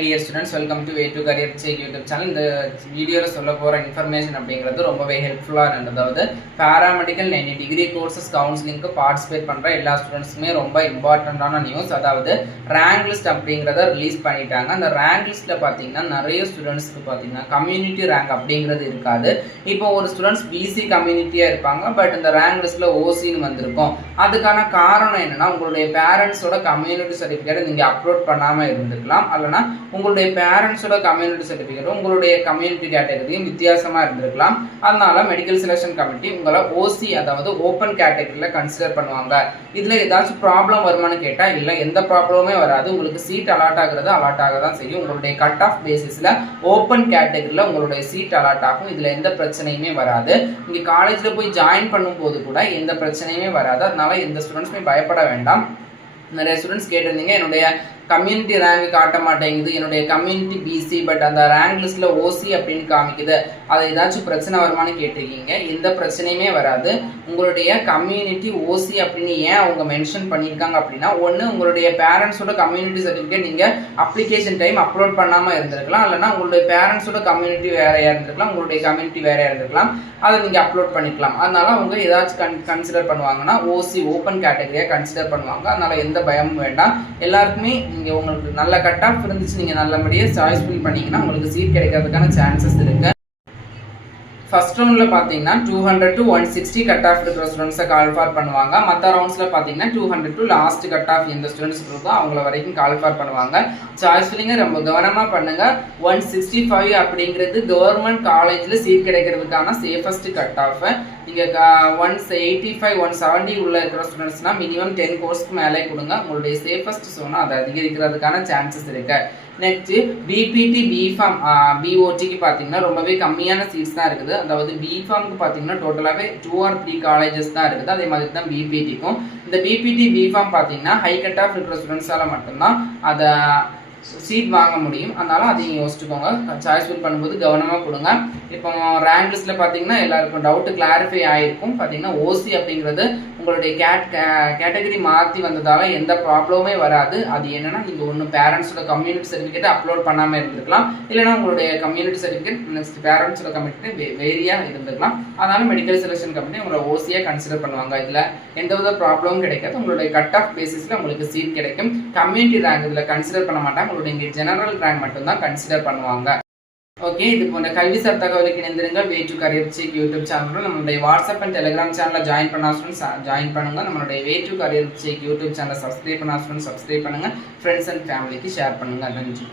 dear students, welcome to Way to Career Check YouTube channel. இந்த வீடியோல சொல்ல போற இன்ஃபர்மேஷன் அப்படிங்கிறது ரொம்பவே ஹெல்ப்ஃபுல்லா இருந்தது. அதாவது பாராமெடிக்கல் 90 டிகிரி கோர்சஸ் கவுன்சிலிங்க்கு பார்ட்டிசிபேட் பண்ற எல்லா ஸ்டூடண்ட்ஸ்க்குமே ரொம்ப இம்பார்ட்டன்ட்டான நியூஸ். அதாவது ரேங்க் லிஸ்ட் அப்படிங்கறத ரிலீஸ் பண்ணிட்டாங்க. அந்த ரேங்க் லிஸ்ட்ல பாத்தீங்கன்னா நிறைய ஸ்டூடண்ட்ஸ்க்கு பாத்தீங்கன்னா கம்யூனிட்டி ரேங்க் அப்படிங்கிறது இருக்காது. இப்போ ஒரு ஸ்டூடண்ட்ஸ் பிசி கம்யூனிட்டியா இருப்பாங்க, பட் இந்த ரேங்க் லிஸ்ட்ல ஓசின்னு வந்திருக்கும். அதுக்கான காரணம் என்னன்னா, உங்களுடைய பேரண்ட்ஸோட கம்யூனிட்டி சர்டிஃபிகேட் நீங்க அப்லோட் பண்ணாம இருந்திருக்கலாம், அல்லனா உங்களுடைய பேரண்ட்ஸோட கம்யூனிட்டி சர்டிஃபிகேட் உங்களுடைய கம்யூனிட்டி கேட்டகரியும் வித்தியாசமா இருந்திருக்கலாம். அதனால மெடிக்கல் செலக்ஷன் கமிட்டி உங்களை ஓசி அதாவது ஓப்பன் கேட்டகரியில கன்சிடர் பண்ணுவாங்க. இதுல ஏதாச்சும் ப்ராப்ளம் வருமானு கேட்டா இல்ல, எந்த ப்ராப்ளமே வராது. உங்களுக்கு சீட் அலாட் ஆகுறது அலாட் ஆக தான் செய்யும். உங்களுடைய கட் ஆஃப் பேசிஸ்ல ஓப்பன் கேட்டகரியில உங்களுடைய சீட் அலாட் ஆகும். இதுல எந்த பிரச்சனையுமே வராது. நீங்க காலேஜ்ல போய் ஜாயின் பண்ணும் போது கூட எந்த பிரச்சனையுமே வராது. அதனால எந்த ஸ்டூடெண்ட்ஸுமே பயப்பட வேண்டாம். நிறைய ஸ்டூடெண்ட்ஸ் கேட்டிருந்தீங்க, என்னுடைய கம்யூனிட்டி ரேங்க் காட்ட மாட்டேங்குது, என்னுடைய கம்யூனிட்டி பிசி பட் அந்த ரேங்க் லிஸ்ட்ல ஓசி அப்படின்னு காமிக்குது, அது ஏதாச்சும் பிரச்சனை வருமானு கேட்டிருக்கீங்க. எந்த பிரச்சனையுமே வராது. உங்களுடைய கம்யூனிட்டி ஓசி அப்படின்னு ஏன் அவங்க மென்ஷன் பண்ணியிருக்காங்க அப்படின்னா, ஒன்று உங்களுடைய பேரண்ட்ஸோட கம்யூனிட்டி சர்டிஃபிகேட் நீங்க அப்ளிகேஷன் டைம் அப்லோட் பண்ணாம இருந்திருக்கலாம், இல்லைன்னா உங்களுடைய பேரண்ட்ஸோட கம்யூனிட்டி வேறையா இருந்திருக்கலாம், உங்களுடைய கம்யூனிட்டி வேறையா இருந்திருக்கலாம், அதை நீங்க அப்லோட் பண்ணிக்கலாம். அதனால அவங்க ஏதாச்சும் கன்சிடர் பண்ணுவாங்கன்னா ஓசி ஓப்பன் கேட்டகரியா கன்சிடர் பண்ணுவாங்க. அதனால எந்த பயமும் வேண்டாம். எல்லாருக்குமே நீங்க உங்களுக்கு நல்ல கட் ஆஃப் இருந்துச்சு, நீங்க நல்லபடியா சாய்ஸ் ஃபில் பண்ணீங்கன்னா உங்களுக்கு சீட் கிடைக்கிறதுக்கான சான்சஸ் இருக்கு. ஃபர்ஸ்ட் ரவுண்ட்ல பாத்தீங்கன்னா 200 to 160 கட் ஆஃப் இருக்கிற ஸ்டூடெண்ட்ஸை கால் ஃபார் பண்ணுவாங்க. மற்ற ரவுண்ட்ஸ்ல பாத்தீங்கன்னா 200 to லாஸ்ட் கட் ஆஃப் எந்த ஸ்டூடெண்ட்ஸ் இருக்கோ அவங்கள வரைக்கும் கால் ஃபார் பண்ணுவாங்க. சாய்ஸ் ஃபில்லிங்க ரொம்ப கவனமா பண்ணுங்க. 165 அப்படிங்கிறது கவர்மெண்ட் காலேஜ்ல சீட் கிடைக்கிறதுக்கான சேஃபஸ்ட் கட் ஆஃப். நீங்க 185 170 உள்ள இருக்கிற ஸ்டூடெண்ட்ஸ்னா மினிமம் 10 கோர்ஸ்க்கு மேலே கொடுங்க. உங்களுடைய சேஃபஸ்ட் சோனா அதை அதிகரிக்கிறதுக்கான சான்சஸ் இருக்கு. நெக்ஸ்ட் பிபிடி பிஃபார்ம் பிஓடிக்கு பார்த்தீங்கன்னா ரொம்பவே கம்மியான சீட்ஸ் தான் இருக்குது. அதாவது பிஃபார்முக்கு பார்த்தீங்கன்னா டோட்டலாகவே 2 or 3 காலேஜஸ் தான் இருக்குது. அதே மாதிரி தான் பிபிடிக்கும். இந்த பிபிடி பிஃபார்ம் பார்த்தீங்கன்னா ஹை கட் ஆஃப் இருக்கிற ஸ்டூடெண்ட்ஸால மட்டும்தான் அதை சீட் வாங்க முடியும். அதனால அதையும் யோசிச்சுக்கோங்க. சாய்ஸ் ஃபில் பண்ணும்போது கவனமாக கொடுங்க. இப்போ ரேங்க் லிஸ்ட்ல பார்த்தீங்கன்னா எல்லாருக்கும் டவுட் கிளாரிஃபை ஆகிருக்கும். பார்த்தீங்கன்னா ஓசி அப்படிங்கிறது உங்களுடைய கேட்டகரி மாற்றி வந்ததால எந்த ப்ராப்ளமே வராது. அது என்னன்னா, நீங்கள் ஒன்று பேரண்ட்ஸோட கம்யூனிட்டி சர்டிஃபிகேட் அப்லோட் பண்ணாமல் இருந்திருக்கலாம், இல்லைனா உங்களுடைய கம்யூனிட்டி சர்டிஃபிகேட் நெக்ஸ்ட் பேரண்ட்ஸோட கம்யூனிட்டி வேரியாக இருந்திருக்கலாம். அதனால மெடிக்கல் செலக்ஷன் கமிட்டி உங்களை ஓசியாக கன்சிடர் பண்ணுவாங்க. இதில் எந்தவித ப்ராப்ளமும் கிடைக்காது. உங்களுடைய கட் ஆஃப் பேசிஸில் உங்களுக்கு சீட் கிடைக்கும். கம்யூனிட்டி ரேங்க் இதில் கன்சிடர் பண்ண மாட்டாங்க. உங்களுடைய ஜெனரல் ரேங்க் மட்டும்தான் கன்சிடர் பண்ணுவாங்க. ஓகே, இது போன்ற கல்வி சார் தகவலுக்கு இணைந்திருங்கள். Way to career check YouTube சேனலும் நம்மளுடைய வாட்ஸ்அப் அண்ட் டெலிகிராம் சேனலில் ஜாயின் பண்ணா ஸ்டூடெண்ட்ஸ் ஜாயின் பண்ணுங்க. நம்மளுடைய way to career check YouTube சேனலை சப்ஸ்கிரைப் பண்ணா ஸ்டூடெண்ட்ஸ் சப்ஸ்கிரைப் பண்ணுங்க. ஃப்ரெண்ட்ஸ் அண்ட் ஃபேமிலிக்கு ஷேர் பண்ணுங்க. நன்றி.